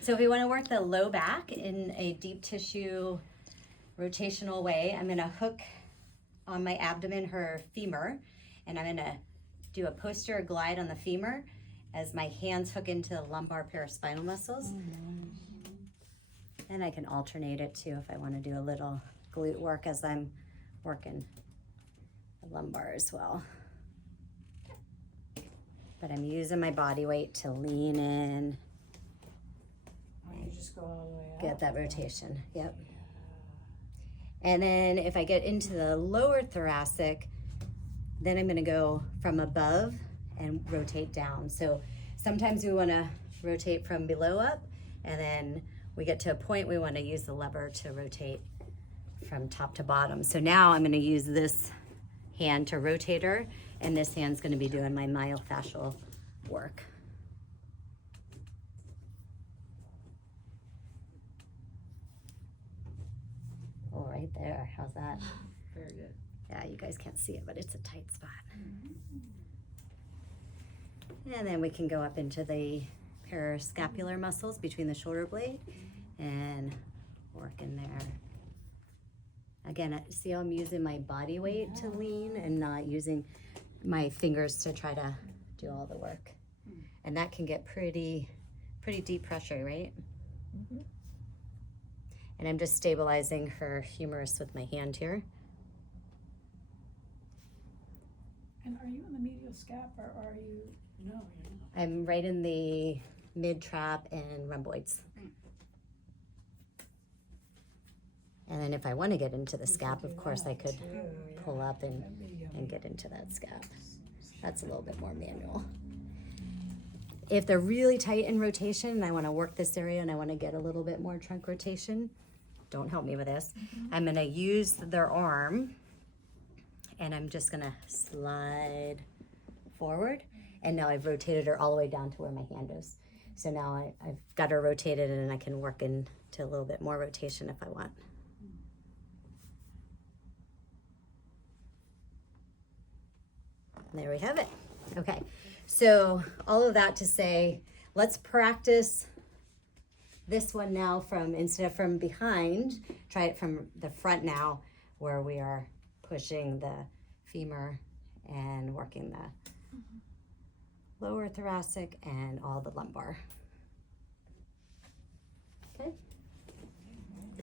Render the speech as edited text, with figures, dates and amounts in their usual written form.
So if we want to work the low back in a deep tissue rotational way, I'm going to hook on my abdomen her femur, and I'm going to do a posterior glide on the femur as my hands hook into the lumbar paraspinal muscles. And I can alternate it too if I want to do a little glute work as I'm working the lumbar as well. But I'm using my body weight to lean in. You just go all the way up. Get that rotation, yep. And then if I get into the lower thoracic, then I'm gonna go from above and rotate down. So sometimes we wanna rotate from below up, and then we get to a point we wanna use the lever to rotate from top to bottom. So now I'm gonna use this hand to rotate her, and this hand's gonna be doing my myofascial work. Oh, right there, how's that? Very good. Yeah, you guys can't see it, but it's a tight spot. And then we can go up into the parascapular muscles between the shoulder blade and work in there. Again, see how I'm using my body weight to lean and not using my fingers to try to do all the work. And that can get pretty deep pressure, right? And I'm just stabilizing her humerus with my hand here. And are you in the medial scap, or are you? No, you're not. I'm right in the mid-trap and rhomboids. And then if I want to get into the scap, of course I could pull up and get into that scap. That's a little bit more manual. If they're really tight in rotation and I want to work this area and I want to get a little bit more trunk rotation, don't help me with this. I'm going to use their arm and I'm just going to slide forward. And now I've rotated her all the way down to where my hand is. So now I've got her rotated and I can work into a little bit more rotation if I want. There we have it. Okay, so all of that to say, let's practice this one now from, instead of from behind, try it from the front now, where we are pushing the femur and working the lower thoracic and all the lumbar. Okay.